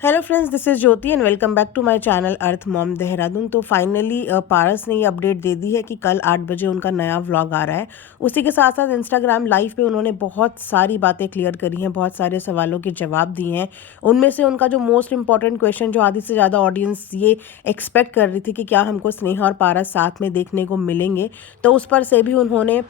Hello friends, this is Jyoti and welcome back to my channel Earth Mom Dehradun. तो finally पारस ने ये update दे दी है कि कल 8 बजे उनका नया व्लॉग आ रहा है। उसी के साथ साथ इंस्टाग्राम लाइव पे उन्होंने बहुत सारी बातें क्लियर करी हैं, बहुत सारे सवालों के जवाब दिए हैं। उनमें से उनका जो मोस्ट इंपॉर्टेंट क्वेश्चन, जो आधी से ज़्यादा ऑडियंस ये एक्सपेक्ट कर रही थी कि क्या हमको स्नेहा और पारस साथ में देखने को मिलेंगे, तो उस पर से भी उन्होंने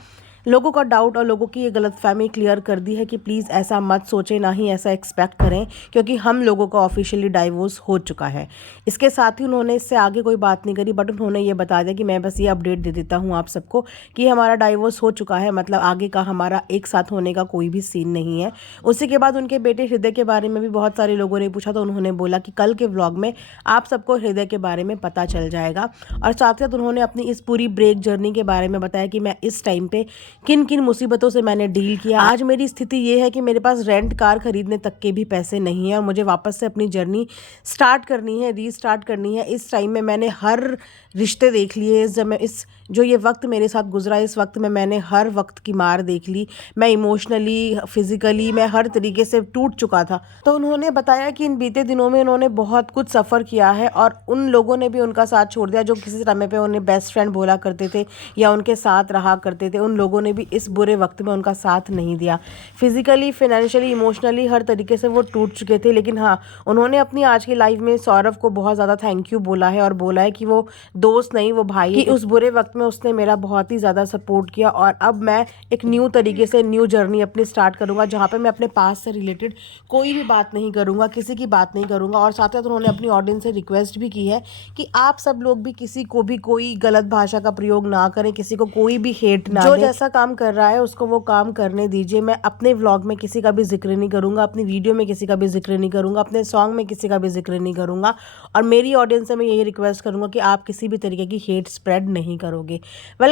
लोगों का डाउट और लोगों की ये गलतफहमी क्लियर कर दी है कि प्लीज़ ऐसा मत सोचें, ना ही ऐसा एक्सपेक्ट करें, क्योंकि हम लोगों का ऑफिशियली डाइवोर्स हो चुका है। इसके साथ ही उन्होंने इससे आगे कोई बात नहीं करी, बट उन्होंने ये बता दिया कि मैं बस ये अपडेट दे देता हूँ आप सबको कि हमारा डाइवोर्स हो चुका है, मतलब आगे का हमारा एक साथ होने का कोई भी सीन नहीं है। उसी के बाद उनके बेटे हृदय के बारे में भी बहुत सारे लोगों ने पूछा, तो उन्होंने बोला कि कल के व्लॉग में आप सबको हृदय के बारे में पता चल जाएगा। और साथ साथ उन्होंने अपनी इस पूरी ब्रेक जर्नी के बारे में बताया कि मैं इस टाइम पे किन किन मुसीबतों से मैंने डील किया। आज मेरी स्थिति ये है कि मेरे पास रेंट कार खरीदने तक के भी पैसे नहीं है और मुझे वापस से अपनी जर्नी स्टार्ट करनी है, रीस्टार्ट करनी है। इस टाइम में मैंने हर रिश्ते देख लिए, इस जो ये वक्त मेरे साथ गुजरा, इस वक्त में मैंने हर वक्त की मार देख ली। मैं इमोशनली, फिजिकली, मैं हर तरीके से टूट चुका था। तो उन्होंने बताया कि इन बीते दिनों में उन्होंने बहुत कुछ सफ़र किया है और उन लोगों ने भी उनका साथ छोड़ दिया जो किसी समय पे उन्हें बेस्ट फ्रेंड बोला करते थे या उनके साथ रहा करते थे। उन लोगों ने भी इस बुरे वक्त में उनका साथ नहीं दिया। फिजिकली, फाइनेंशियली, इमोशनली हर तरीके से वो टूट चुके थे। लेकिन हाँ, उन्होंने अपनी आज की लाइफ में सौरभ को बहुत ज़्यादा थैंक यू बोला है और बोला है कि वो दोस्त नहीं, वो भाई है, कि उस बुरे वक्त में उसने मेरा बहुत ही ज़्यादा सपोर्ट किया और अब मैं एक न्यू तरीके से न्यू जर्नी अपनी स्टार्ट करूँगा, जहाँ पे मैं अपने पास से रिलेटेड कोई भी बात नहीं करूँगा, किसी की बात नहीं करूँगा। और साथ साथ उन्होंने अपनी ऑडियंस से रिक्वेस्ट भी की है कि आप सब लोग भी किसी को भी कोई गलत भाषा का प्रयोग ना करें, किसी को कोई भी हेट ना दें। जो जैसा काम कर रहा है उसको वो काम करने दीजिए। मैं अपने व्लॉग में किसी का भी जिक्र नहीं करूँगा, अपनी वीडियो में किसी का भी जिक्र नहीं करूँगा, अपने सॉन्ग में किसी का भी जिक्र नहीं करूँगा। और मेरी ऑडियंस से मैं यही रिक्वेस्ट करूँगा कि आप किसी भी तरीके की हेट स्प्रेड नहीं करोगे।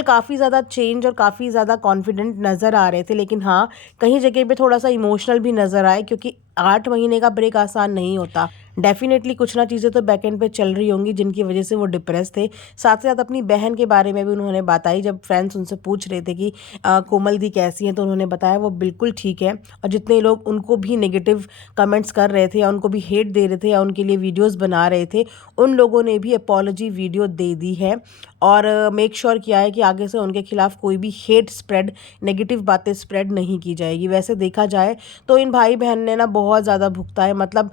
काफ़ी ज़्यादा चेंज और काफ़ी ज़्यादा कॉन्फिडेंट नज़र आ रहे थे, लेकिन हाँ, कहीं जगह पे थोड़ा सा इमोशनल भी नज़र आए, क्योंकि 8 महीने का ब्रेक आसान नहीं होता। डेफिनेटली कुछ ना चीज़ें तो बैक एंड पे चल रही होंगी जिनकी वजह से वो डिप्रेस थे। साथ ही साथ अपनी बहन के बारे में भी उन्होंने बताई। जब फ्रेंड्स उनसे पूछ रहे थे कि कोमल दी कैसी हैं, तो उन्होंने बताया वो बिल्कुल ठीक है। और जितने लोग उनको भी नेगेटिव कमेंट्स कर रहे थे या उनको भी हेट दे रहे थे या उनके लिए वीडियोज़ बना रहे थे, उन लोगों ने भी अपॉलॉजी वीडियो दे दी है और मेक श्योर किया है कि आगे से उनके खिलाफ कोई भी हेट स्प्रेड, नेगेटिव बातें स्प्रेड नहीं की जाएगी। वैसे देखा जाए तो इन भाई बहन ने ना बहुत ज़्यादा भुगता है, मतलब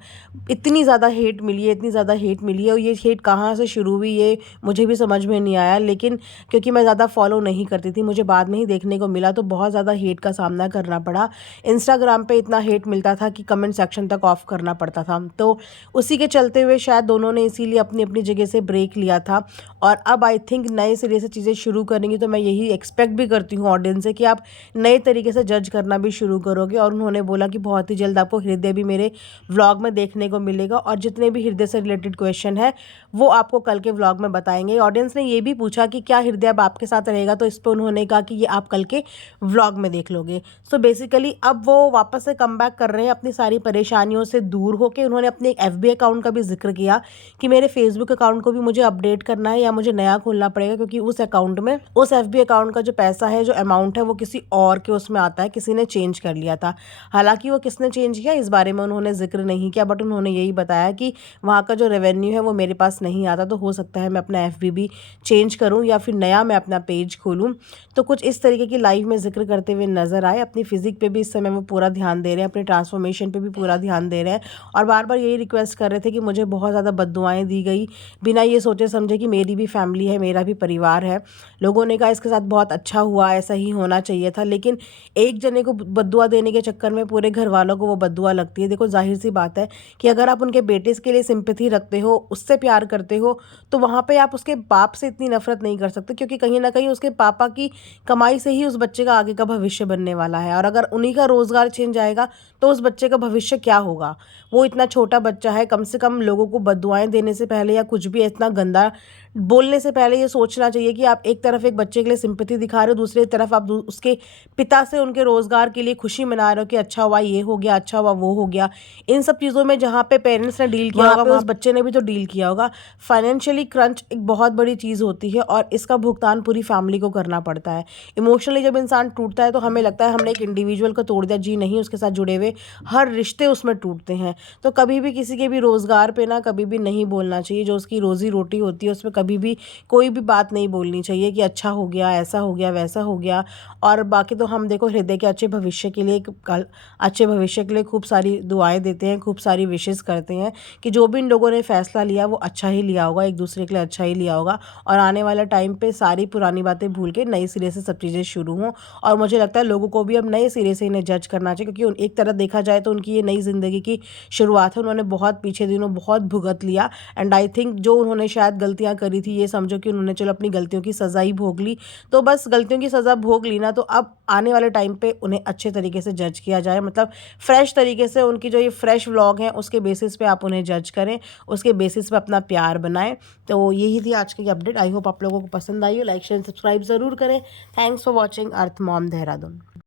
इतनी ज़्यादा हेट मिली है, इतनी ज़्यादा हेट मिली है। और ये हेट कहाँ से शुरू हुई ये मुझे भी समझ में नहीं आया, लेकिन क्योंकि मैं ज़्यादा फॉलो नहीं करती थी, मुझे बाद में ही देखने को मिला, तो बहुत ज़्यादा हेट का सामना करना पड़ा। इंस्टाग्राम पे इतना हेट मिलता था कि कमेंट सेक्शन तक ऑफ करना पड़ता था। तो उसी के चलते हुए शायद दोनों ने इसीलिए अपनी अपनी जगह से ब्रेक लिया था और अब आई थिंक नए सिरे से चीज़ें शुरू करेंगी। तो मैं यही एक्सपेक्ट भी करती हूँ ऑडियंस से कि आप नए तरीके से जज करना भी शुरू करोगे। और उन्होंने बोला कि बहुत ही जल्द आपको हृदय भी मेरे व्लॉग में देखने को मिलेगा और जितने भी हृदय से रिलेटेड क्वेश्चन है वो आपको कल के व्लॉग में बताएंगे। ऑडियंस ने ये भी पूछा कि क्या हृदय अब आपके साथ रहेगा, तो इस पर उन्होंने कहा कि ये आप कल के व्लॉग में देख लोगे। सो बेसिकली अब वो वापस से कम बैक कर रहे हैं अपनी सारी परेशानियों से दूर होकर। उन्होंने अपने एक FB अकाउंट का भी जिक्र किया कि मेरे फेसबुक अकाउंट को भी मुझे अपडेट करना है या मुझे नया खोलना पड़ेगा, क्योंकि उस अकाउंट में, उस FB अकाउंट का जो पैसा है, जो अमाउंट है, वो किसी और के उसमें आता है, किसी ने चेंज कर लिया था। हालांकि वो किसने चेंज किया इस बारे में उन्होंने जिक्र नहीं किया, बट उन्होंने यही बताया कि वहाँ का जो रेवेन्यू है वो मेरे पास नहीं आता, तो हो सकता है मैं अपना FB भी चेंज करूँ या फिर नया मैं अपना पेज खोलूँ। तो कुछ इस तरीके की लाइव में जिक्र करते हुए नजर आए। अपनी फिजिक पे भी इस समय वो पूरा ध्यान दे रहे हैं, अपने ट्रांसफॉर्मेशन पे भी पूरा ध्यान दे रहे हैं और बार बार यही रिक्वेस्ट कर रहे थे कि मुझे बहुत ज़्यादा बद्दुआएं दी गई, बिना ये सोचे समझे कि मेरी भी फैमिली है, मेरा भी परिवार है। लोगों ने कहा इसके साथ बहुत अच्छा हुआ, ऐसा ही होना चाहिए था, लेकिन एक जने को बद्दुआ देने के चक्कर में पूरे घर वालों को वो बद्दुआ लगती है। देखो, जाहिर सी बात है कि अगर आप उनके बेटे के लिए सिंपैथी रखते हो, उससे प्यार करते हो, तो वहाँ पे आप उसके बाप से इतनी नफरत नहीं कर सकते, क्योंकि कहीं ना कहीं उसके पापा की कमाई से ही उस बच्चे का आगे का भविष्य बनने वाला है। और अगर उन्हीं का रोजगार छिन जाएगा तो उस बच्चे का भविष्य क्या होगा। वो इतना छोटा बच्चा है, कम से कम लोगों को बद्दुआएं देने से पहले या कुछ भी इतना गंदा बोलने से पहले ये सोचना चाहिए कि आप एक तरफ एक बच्चे के लिए सिंपैथी दिखा रहे हो, दूसरी तरफ आप उसके पिता से उनके रोज़गार के लिए खुशी मना रहे हो कि अच्छा हुआ ये हो गया, अच्छा हुआ वो हो गया। इन सब चीज़ों में जहाँ पे पेरेंट्स ने डील किया होगा, वहाँ उस बच्चे ने भी तो डील किया होगा। फाइनेंशियली क्रंच एक बहुत बड़ी चीज़ होती है और इसका भुगतान पूरी फैमिली को करना पड़ता है। इमोशनली जब इंसान टूटता है तो हमें लगता है हमने एक इंडिविजुअल को तोड़ दिया। जी नहीं, उसके साथ जुड़े हुए हर रिश्ते उसमें टूटते हैं। तो कभी भी किसी के भी रोज़गार पे ना कभी भी नहीं बोलना चाहिए। जो उसकी रोज़ी रोटी होती है उसमें कभी भी कोई भी बात नहीं बोलनी चाहिए कि अच्छा हो गया, ऐसा हो गया, वैसा हो गया। और बाकी तो हम देखो हृदय के अच्छे भविष्य के लिए अच्छे भविष्य के लिए खूब सारी दुआएं देते हैं, खूब सारी विशेस करते हैं कि जो भी इन लोगों ने फैसला लिया वो अच्छा ही लिया होगा, एक दूसरे के लिए अच्छा ही लिया होगा और आने वाले टाइम पे सारी पुरानी बातें भूल के नए सिरे से सब चीज़ें शुरू हों। और मुझे लगता है लोगों को भी अब नए सिरे से इन्हें जज करना चाहिए, क्योंकि एक तरह देखा जाए तो उनकी ये नई ज़िंदगी की शुरुआत है। उन्होंने बहुत पीछे दिनों बहुत भुगत लिया एंड आई थिंक जो उन्होंने शायद गलतियाँ करी थी, ये समझो कि उन्होंने चलो अपनी गलतियों की सज़ा ही भोग ली। तो बस गलतियों की सज़ा भोग ली ना, तो अब आने वाले टाइम पे उन्हें अच्छे तरीके से जज किया जाए, मतलब फ्रेश तरीके से। उनकी जो ये फ्रेश व्लॉग हैं उसके बेसिस पे आप उन्हें जज करें, उसके बेसिस पे अपना प्यार बनाएं। तो यही थी आज की अपडेट। आई होप आप लोगों को पसंद आई हो। लाइक शेयर सब्सक्राइब ज़रूर करें। Thanks for watching earth Mom Dehradun.